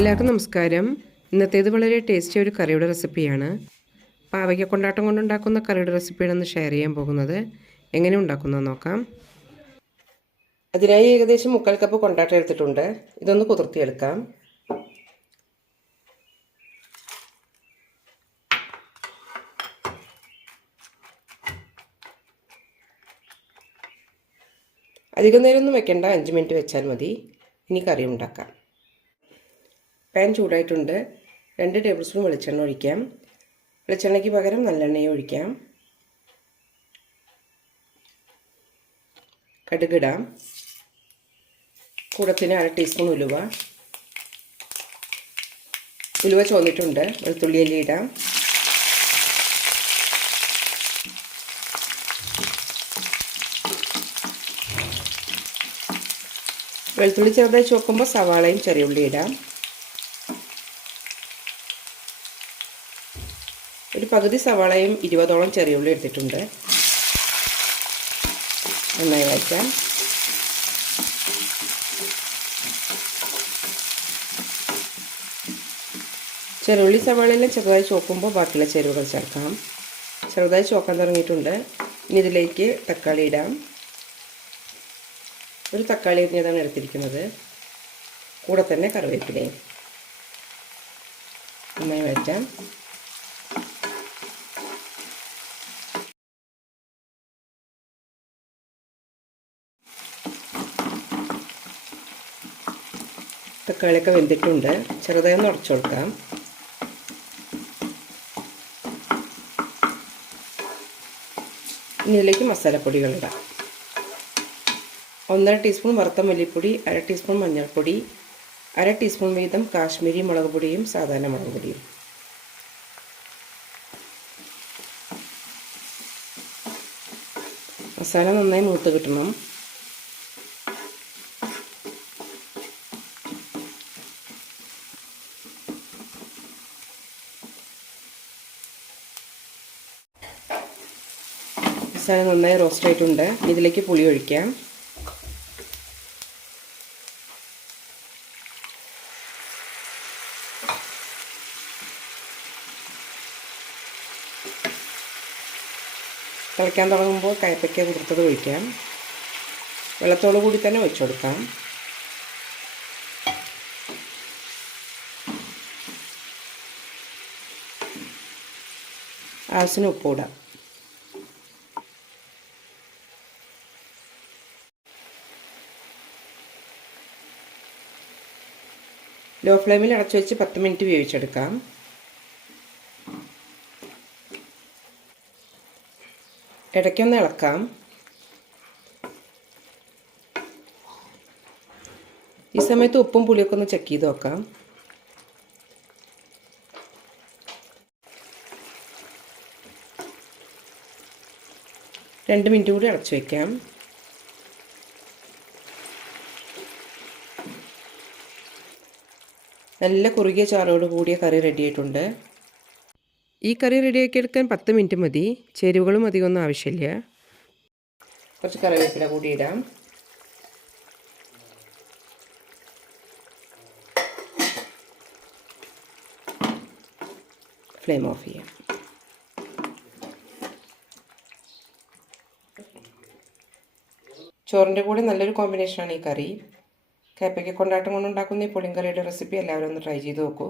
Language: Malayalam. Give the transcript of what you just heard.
എല്ലാവർക്കും നമസ്കാരം. ഇന്നത്തേത് വളരെ ടേസ്റ്റി ഒരു കറിയുടെ റെസിപ്പിയാണ് പാവയ്ക്ക കൊണ്ടാട്ടം കൊണ്ടുണ്ടാക്കുന്ന കറിയുടെ റെസിപ്പിയാണ് ഇന്ന് ഷെയർ ചെയ്യാൻ പോകുന്നത്. എങ്ങനെ ഉണ്ടാക്കുന്നത് നോക്കാം. അതിനായി ഏകദേശം മുക്കാൽ കപ്പ് കൊണ്ടാട്ടം എടുത്തിട്ടുണ്ട്. ഇതൊന്ന് കുതിർത്തിയെടുക്കാം. അധികം നേരമൊന്നും വെക്കേണ്ട. അഞ്ച് മിനിറ്റ് വെച്ചാൽ മതി. ഇനി കറി ഉണ്ടാക്കാം പാൻ ചൂടായിട്ടുണ്ട്. രണ്ട് ടേബിൾ സ്പൂൺ വെളിച്ചെണ്ണ ഒഴിക്കാം. വെളിച്ചെണ്ണയ്ക്ക് പകരം നല്ലെണ്ണയും ഒഴിക്കാം. കടുകിടാം. കൂടത്തിന് അര ടീസ്പൂൺ ഉലുവ. ഉലുവ ചോന്നിട്ടുണ്ട് വെളുത്തുള്ളി അല്ലി ഇടാം. വെളുത്തുള്ളി ചെറുതായി ചുവക്കുമ്പോൾ സവാളയും ചെറിയുള്ളി ഇടാം. ഒരു പകുതി സവാളയും ഇരുപതോളം ചെറിയ ഉള്ളി എടുത്തിട്ടുണ്ട്. നന്നായി വയ്ക്കാം ചെറുള്ളി സവാളയെല്ലാം ചെറുതായി ചോക്കുമ്പോൾ ബാക്കിയുള്ള ചേരുവകൾ ചേർക്കാം ചെറുതായി ചോക്കാൻ തുടങ്ങിയിട്ടുണ്ട്. ഇനി ഇതിലേക്ക് തക്കാളി ഇടാം. ഒരു തക്കാളി എറിഞ്ഞതാണ് എടുത്തിരിക്കുന്നത്. കൂടെ തന്നെ കറിവേപ്പിലയും. നന്നായി വഴറ്റാം. തക്കാളിയൊക്കെ വെന്തിട്ടുണ്ട്. ചെറുതായി ഒന്ന് ഉടച്ചു കൊടുക്കാം. ഇതിലേക്ക് മസാലപ്പൊടികൾ ഇടാം. ഒന്നര ടീസ്പൂൺ വറുത്ത മല്ലിപ്പൊടി അര ടീസ്പൂൺ മഞ്ഞൾപ്പൊടി അര ടീസ്പൂൺ വീതം കാശ്മീരി മുളക് പൊടിയും സാധാരണ മുളക് പൊടിയും. മസാല നന്നായി മൂത്ത് കിട്ടണം. മസാല നന്നായി റോസ്റ്റ് ആയിട്ടുണ്ട്. ഇതിലേക്ക് പുളി ഒഴിക്കാം. തിളയ്ക്കാൻ തുടങ്ങുമ്പോൾ കയപ്പയ്ക്ക കുതിർത്തത് ഒഴിക്കാം. വെള്ളത്തോടു കൂടി തന്നെ ഒഴിച്ചു കൊടുക്കാം. ആവശ്യത്തിന് ഉപ്പിടാം ലോ ഫ്ലെയിമിൽ അടച്ചു വെച്ച് പത്ത് മിനിറ്റ് വേവിച്ചെടുക്കാം. ഇടയ്ക്കൊന്ന് ഇളക്കാം. ഈ സമയത്ത് ഉപ്പും പുളിയൊക്കെ ഒന്ന് ചെക്ക് ചെയ്ത് നോക്കാം. രണ്ട് മിനിറ്റ് കൂടി അടച്ചു വയ്ക്കാം നല്ല കുറുകിയ ചാറോട് കൂടിയ കറി റെഡി ആയിട്ടുണ്ട്. ഈ കറി റെഡിയാക്കി എടുക്കാൻ പത്ത് മിനിറ്റ് മതി. ചേരുവകളും അധികമൊന്നും ആവശ്യമില്ല. കുറച്ച് കറിവേപ്പില കൂടി ഇടാം. ഫ്ലെയിം ഓഫ് ചെയ്യാം. ചോറിന്റെ കൂടെ നല്ലൊരു കോമ്പിനേഷനാണ് ഈ കറി. കയ്പ്പയ്ക്ക കൊണ്ടാട്ടം കൊണ്ടുണ്ടാക്കുന്ന ഈ പുളിങ്കറിയുടെ റെസിപ്പി എല്ലാവരും ഒന്ന് ട്രൈ ചെയ്ത് നോക്കൂ.